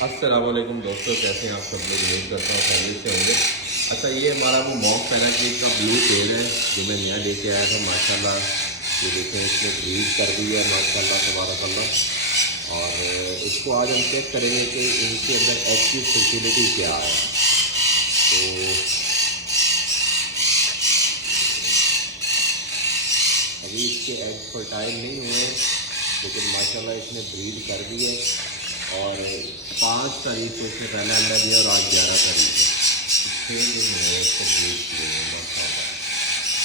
अस्सलाम वालेकुम दोस्तों, कैसे हैं आप सब लोग। उम्मीद करता हूँ फैमिली से होंगे। अच्छा, ये हमारा वो मॉक पैनाट्रिक का ब्लू पेड़ है जो मैं नया लेके आया था माशाल्लाह। ये देखें, इसने ब्रीड कर दी है माशाल्लाह तबारकल्लाह। और इसको आज हम चेक करेंगे कि इनके अंदर एग की फर्टिलिटी क्या है। तो अभी इसके एग फर्टाइल नहीं हुए, लेकिन माशाल्लाह इसने ब्रीड कर दी है। और 5 तारीख को इसने पहला अंडा दिया और आज 11 तारीख है। 6 दिन हुए इसको ब्रीड किए।